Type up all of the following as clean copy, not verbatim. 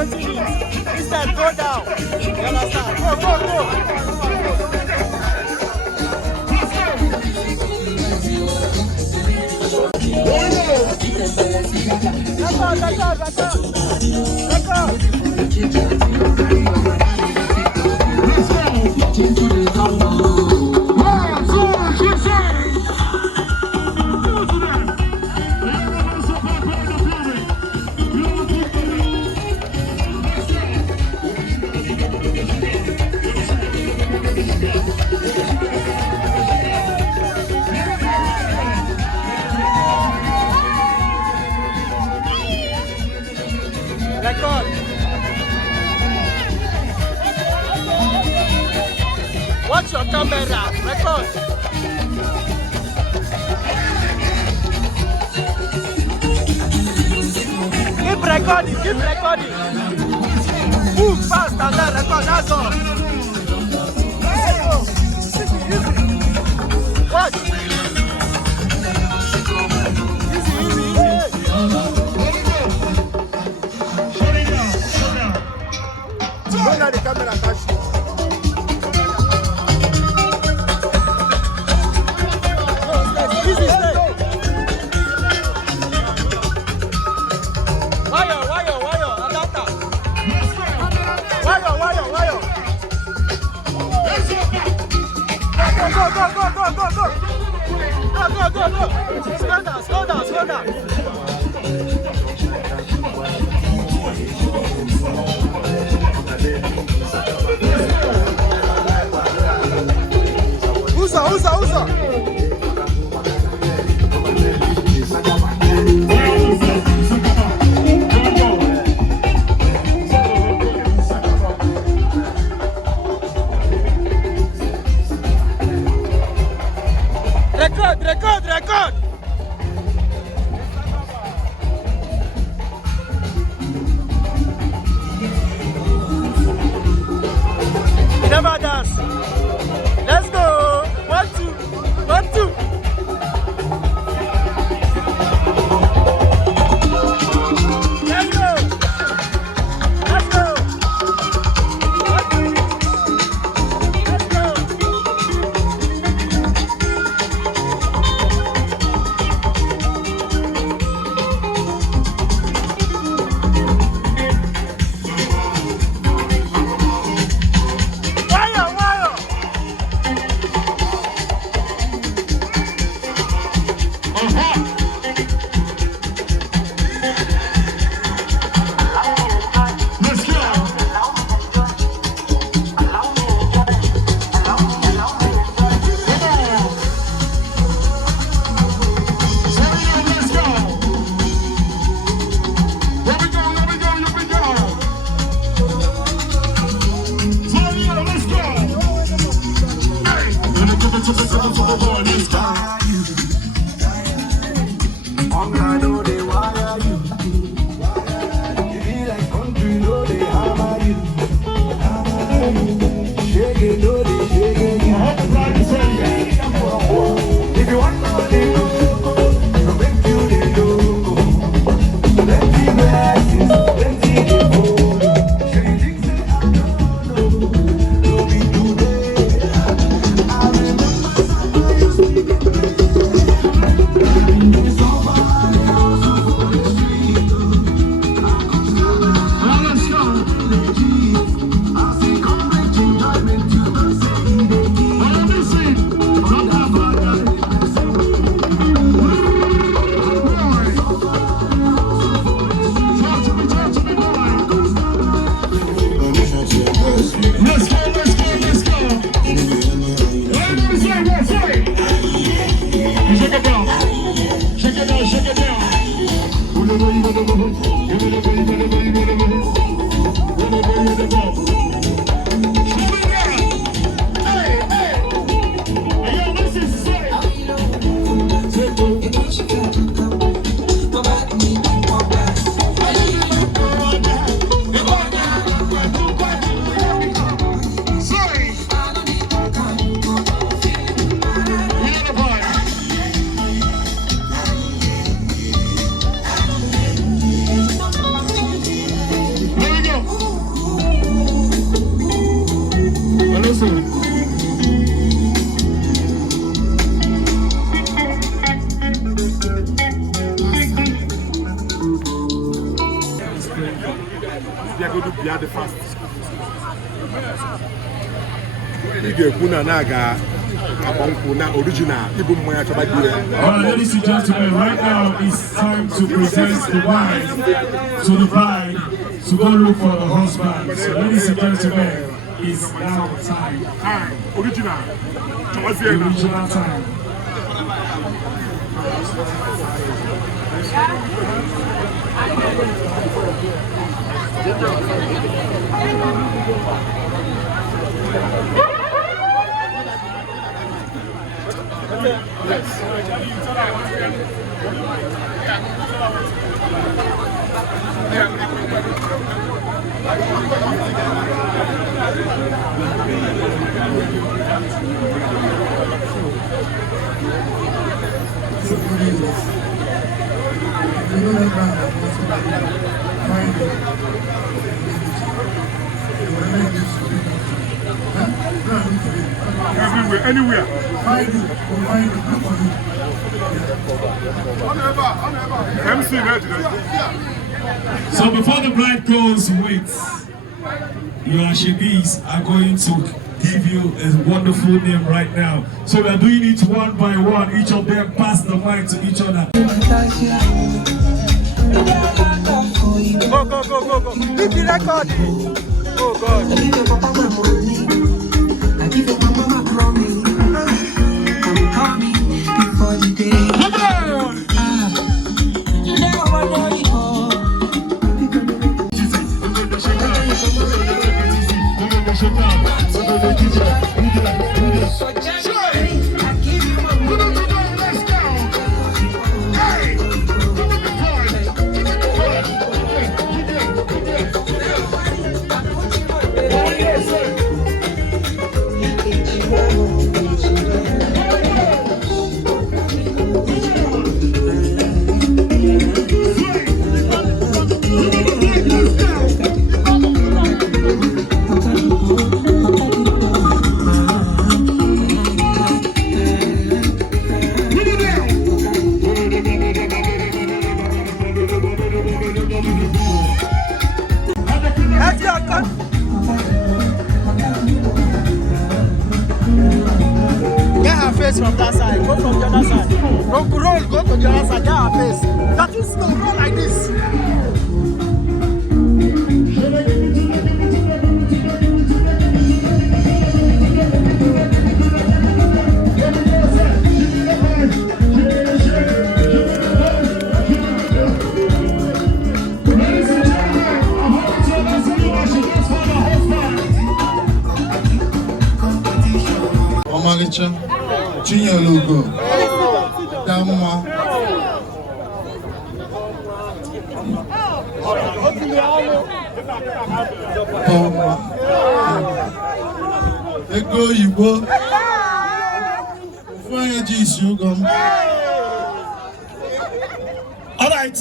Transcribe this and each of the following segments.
Instead, go down. You understand? Go, go, go. Record. Watch your camera. Record. Keep recording. Keep recording. Move fast and then record. That's all. Watch. Easy, easy, easy. Don't let the camera touch you. Easy, stay. Wire, adapter. Wire. Go. Slow down. Usa. Record. They are going to be at the fast. Ladies and gentlemen, right now it's time to present the bride to the bride to go look for the husband. So ladies and gentlemen, it's now time. Original. The original time. Everywhere, anywhere. So before the bride goes with your ashebis are going to give you a wonderful name right now. So we are doing it one by one. Each of them pass the mic to each other. Go, go, go, go, go. Leave the recording. Oh God. From that side, go from the other side. Roll, go to the other side, get her face. That is no roll like this. Junior logo, Dama. Ego Igbo. Alright,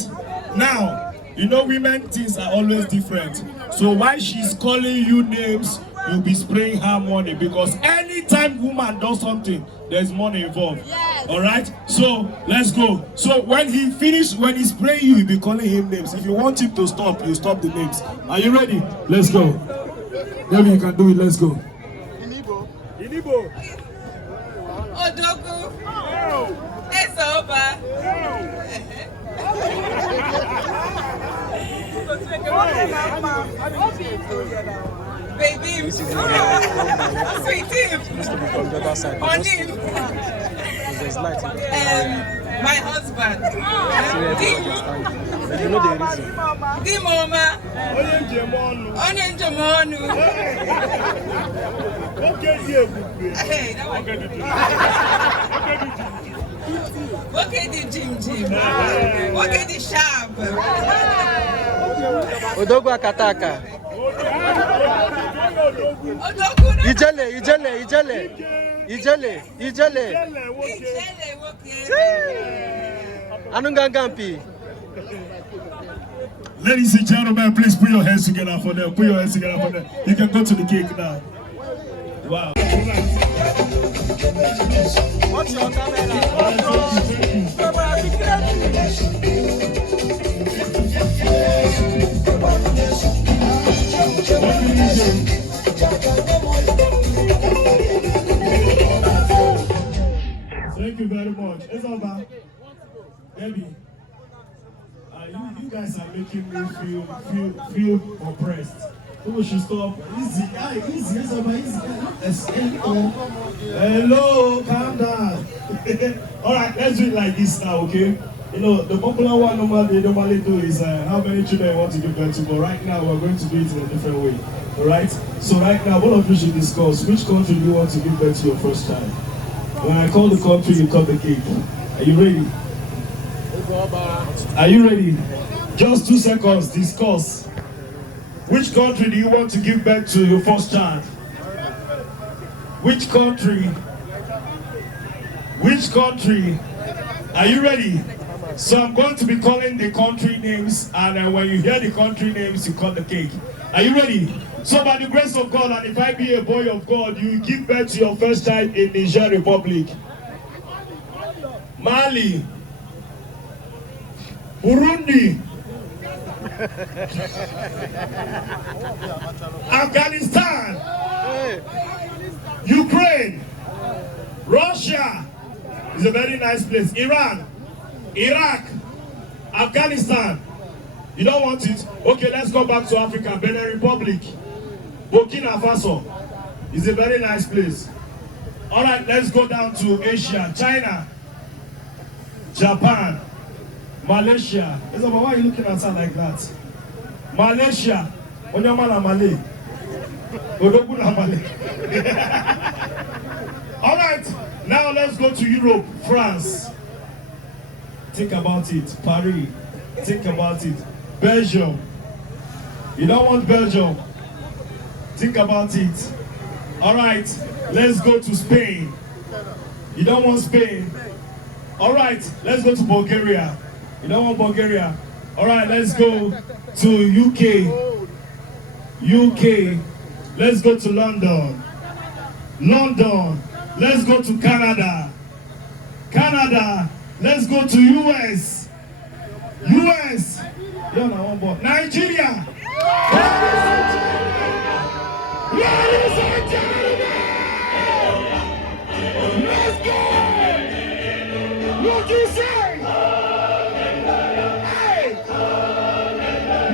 now, you know women things are always different. So while she's calling you names, you'll be spraying her money because anytime woman does something, there's money involved. Yes. Alright? So let's go. So when he's spraying you, you'll be calling him names. If you want him to stop, you stop the names. Are you ready? Let's go. Maybe you can do it, let's go. In Igbo. In Igbo. Odogu. It's over. Baby, sweetie, on him. My husband, Dim Mama, Onion Jamonu. Okay, the Jim. Okay, the sharp. Odogu Akataka. Ijele. Anungangampi. Ladies and gentlemen, please put your hands together for them. Put your hands together for them. You can go to the cake now. Wow. What's your camera? Thank you very much. It's over. Deby, you guys are making me feel oppressed. People should stop. Easy. It's over. Easy. Hello, calm down. All right, let's do it like this now, okay? You know, the popular one normally do is how many children want to give birth to, but right now we're going to do it in a different way. All right? So right now, both of you should discuss which country do you want to give birth to your first child. When I call the country, you cut the cake. Are you ready? Are you ready? Just 2 seconds, discuss. Which country do you want to give birth to your first child? Which country? Which country? Are you ready? So I'm going to be calling the country names, and when you hear the country names, you cut the cake. Are you ready? So by the grace of God, and if I be a boy of God, you give birth to your first child in Niger Republic, Mali, Burundi, Afghanistan, Ukraine, Russia is a very nice place, Iran, Iraq, Afghanistan. You don't want it? Okay, let's go back to Africa. Benin Republic, Burkina Faso is a very nice place. All right, let's go down to Asia. China, Japan, Malaysia. Why are you looking at her like that? Malaysia. Malay. All right, now let's go to Europe. France. Think about it. Paris. Think about it. Belgium. You don't want Belgium. Think about it. All right, let's go to Spain. You don't want Spain. All right, let's go to Bulgaria. You don't want Bulgaria. All right, let's go to UK. Let's go to London. Let's go to Canada. Let's go to US. Nigeria. Ladies and gentlemen, let's go. What you say? Hey,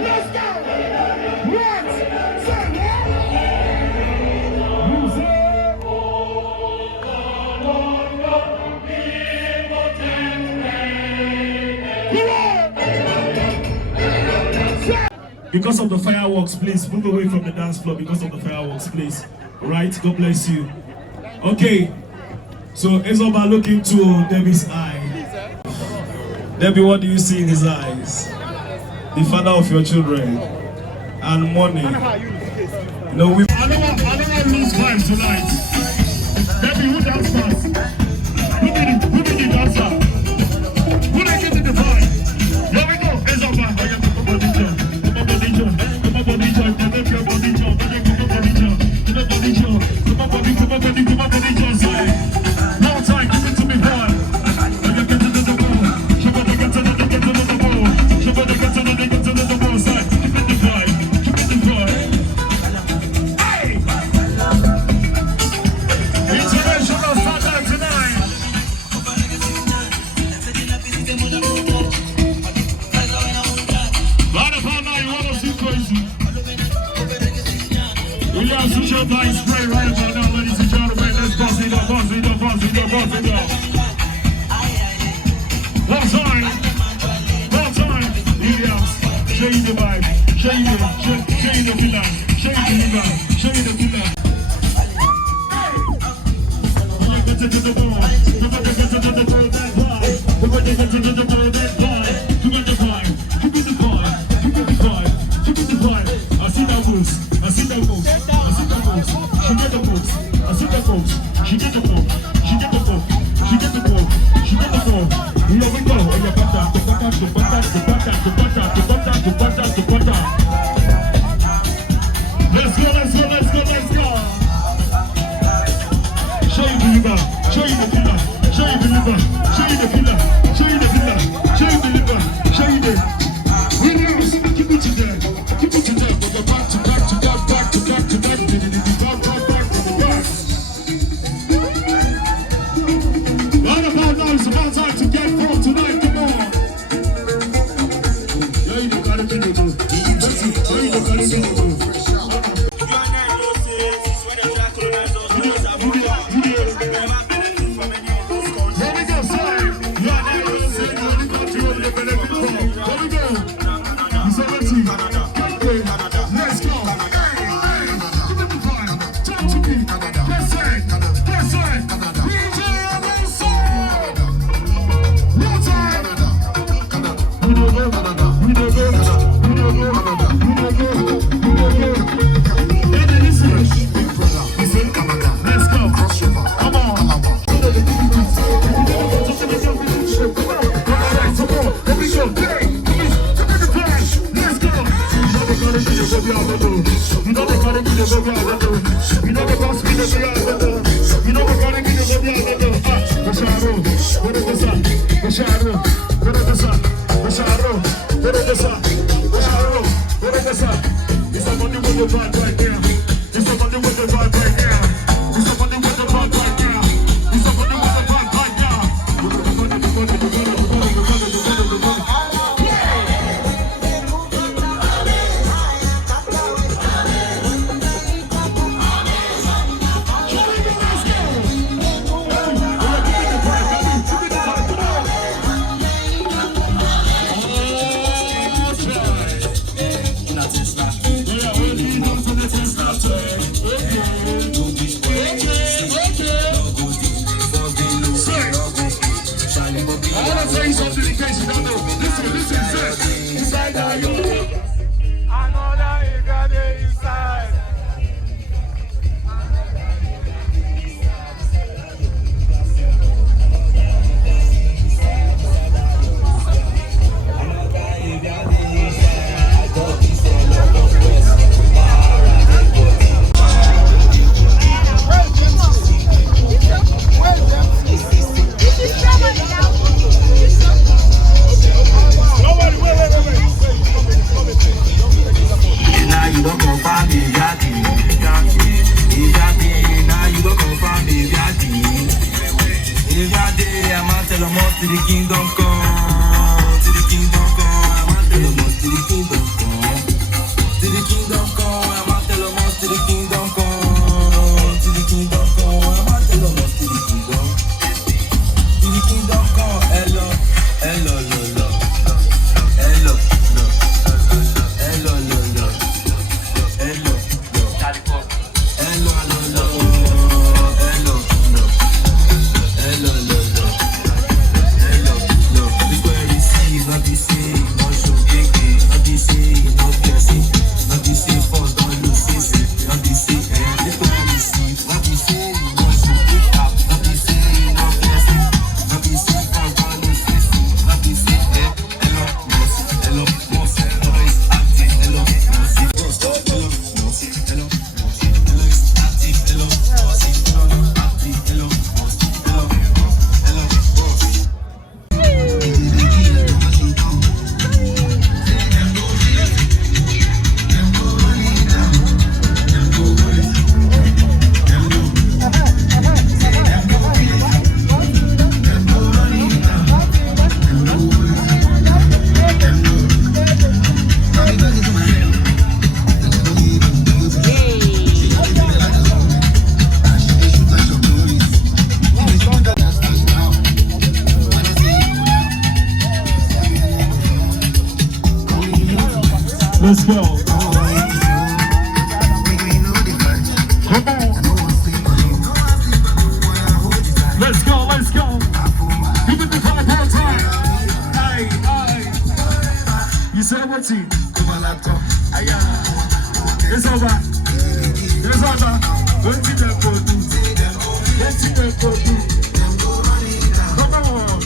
let's go. What? Say what? Because of the fireworks, please move away from the dance floor. Because of the fireworks, please. All right, God bless you. Okay, so Ezoba, look into Deby's eye. Deby, what do you see in his eyes? The father of your children and money. You know, I don't want to lose vibes tonight. Let's go. Come on. Let's go, let's go. Give it the vibe one time. Aye, aye. You said what's it? Aye, it's over. It's over. What's it that for do? What's it that for do? Come on.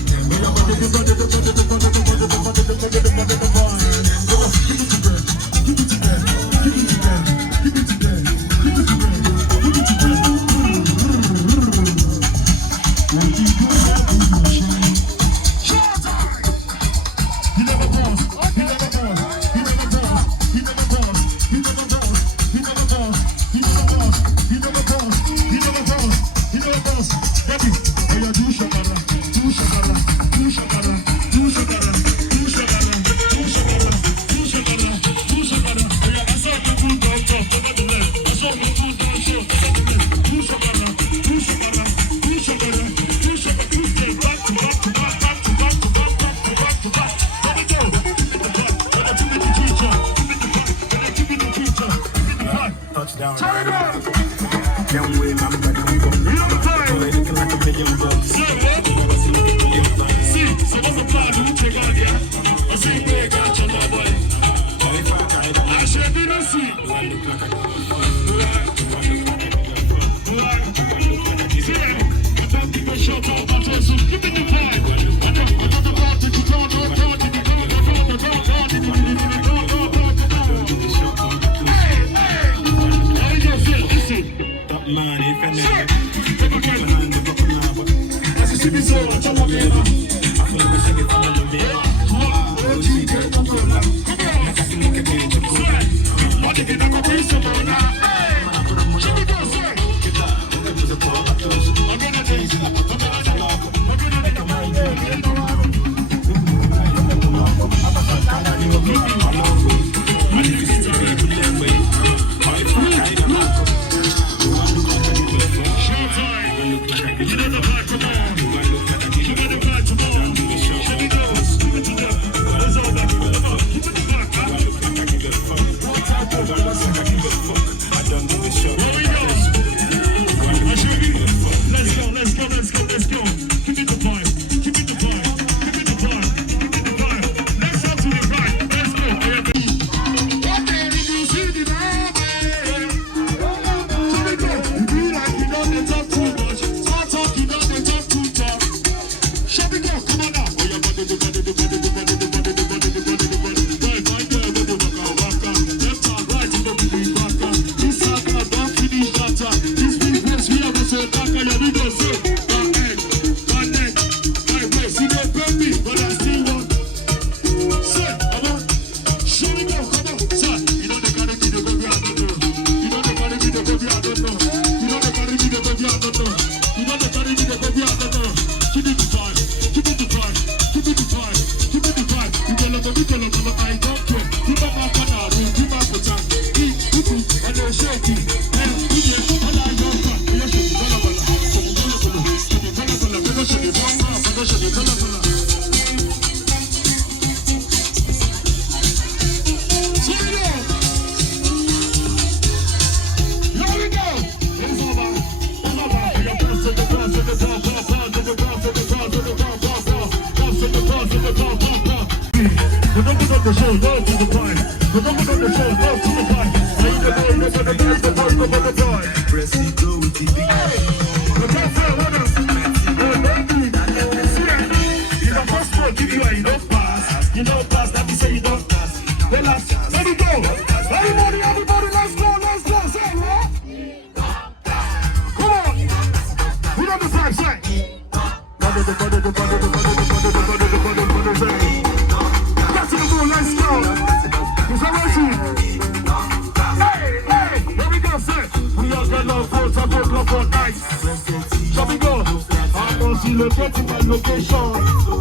Located my location.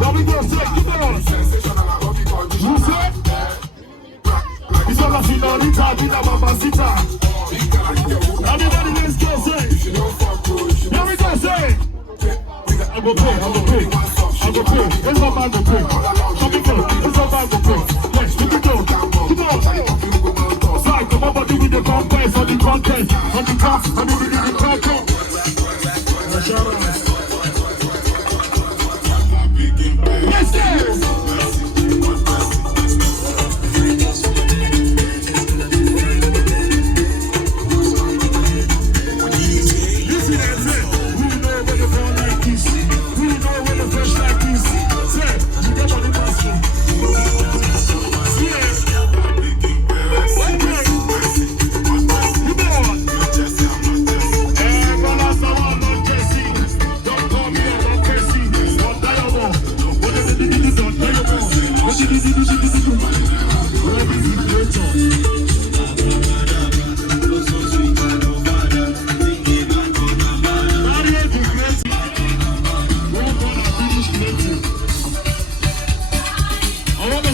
Where we go, say, come on. You say? It's all a señorita, vida mamacita. Everybody, let's go, say. Here we go, say. I go pay, I go pay. I go pay. It's not man go pay. Come on, it's not man go pay. Yes, we can go. Come on. conquest, on the contest, on the cup, on the culture. Yes, sir.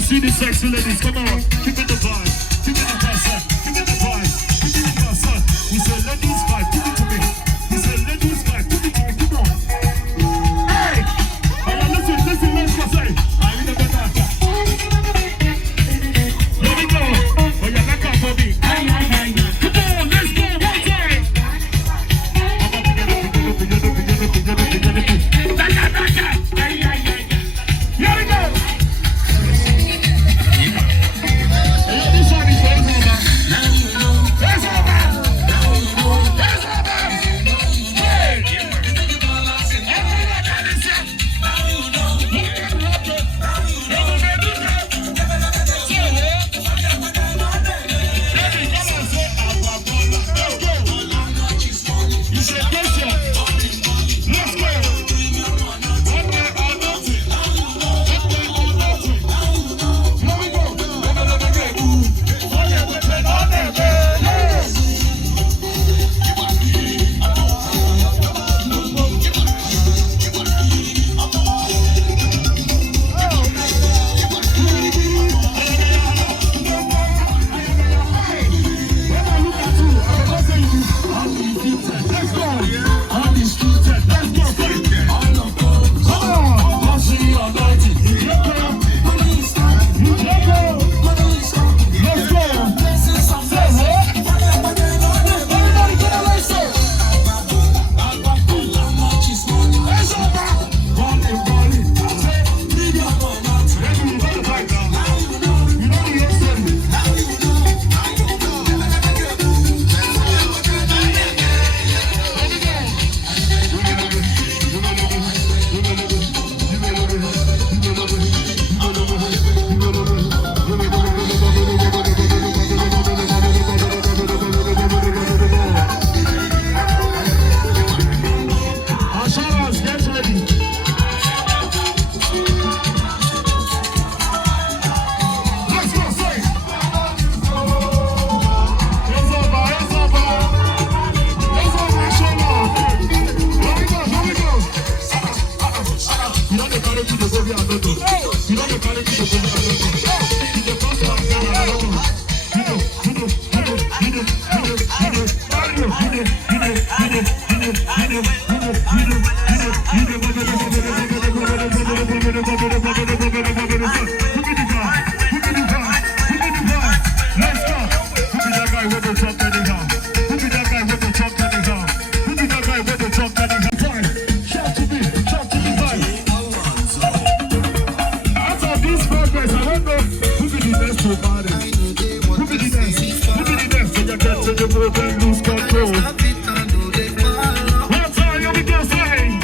See the sexy ladies, come on, give it the vibe, give it the person, give it the vibe, give it the person. We say ladies vibe, give it to me. We say ladies vibe, give it to me, come on. Hey, listen, let's go say. I need a better. Here we go. Oh yeah, back up for me. Come on, let's go one time. Here we go. Lose control. One time, here we go, say.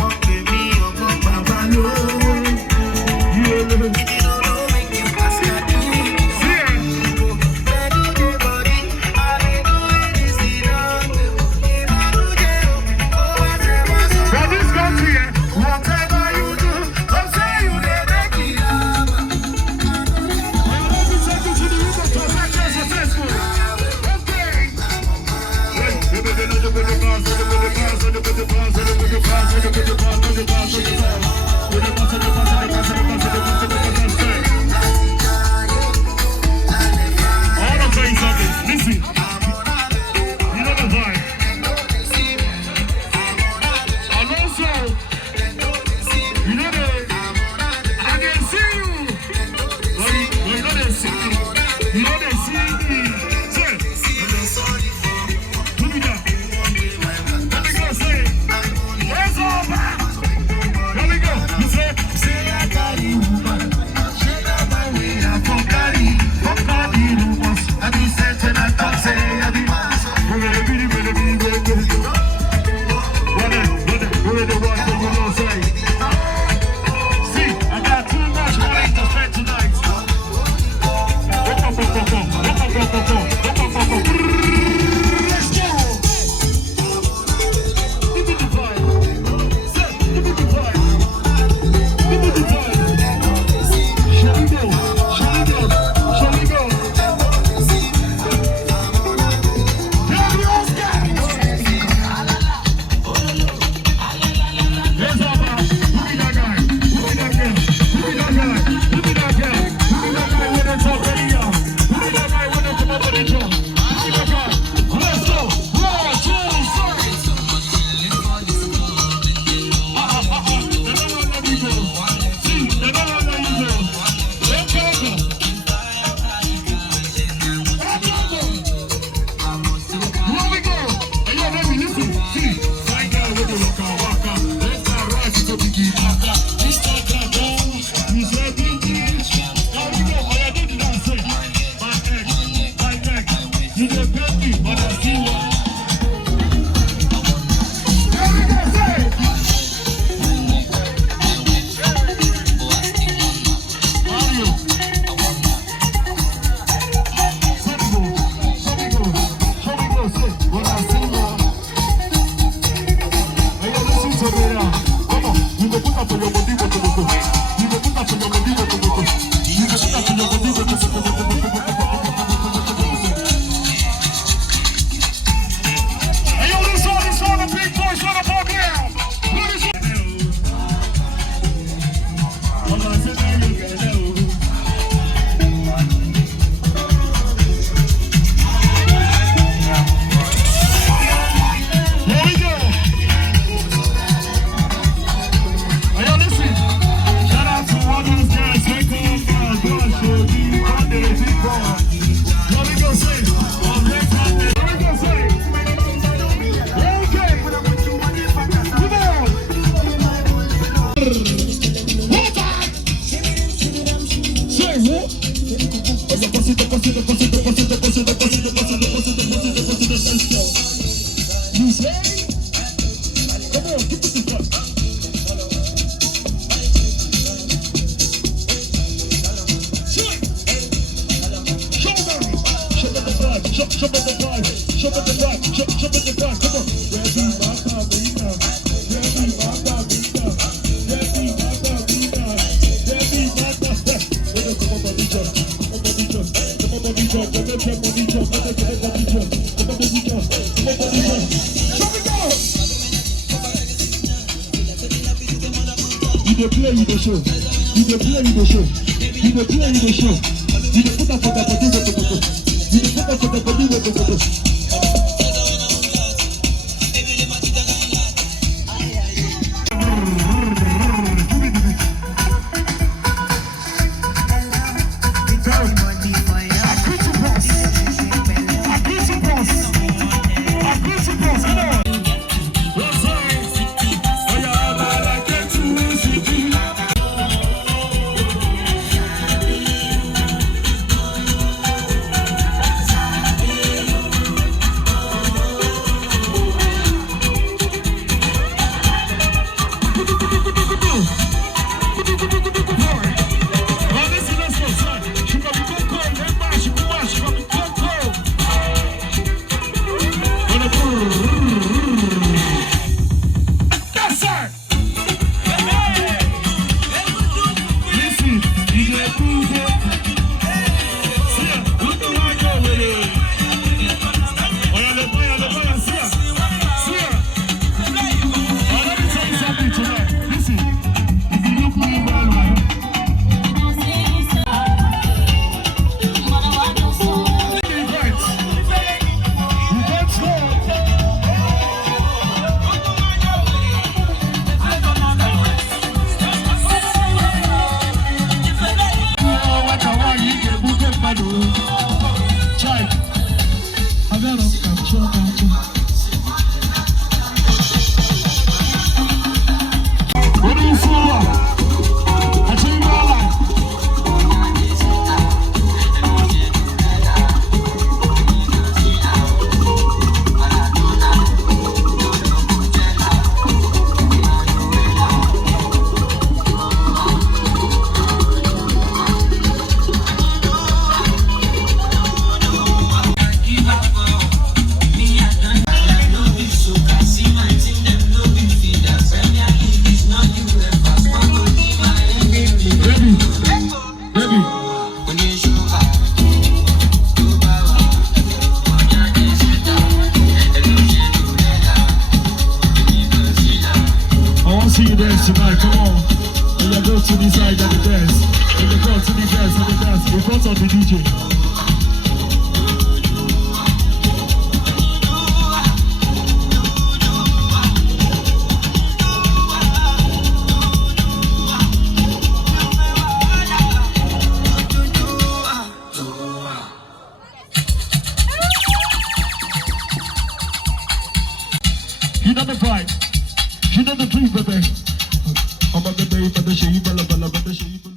You play in the show. You play in the show. You play in the show. You put up for the body with the photo. You put up for the body with the photo. Tonight, come on. When you go to the side of the dance, when you go to the dance of the dance, in front of the DJ. You know the vibe. You know the dream, baby. I'm a baby, but the shame, bala, bala, but the shame.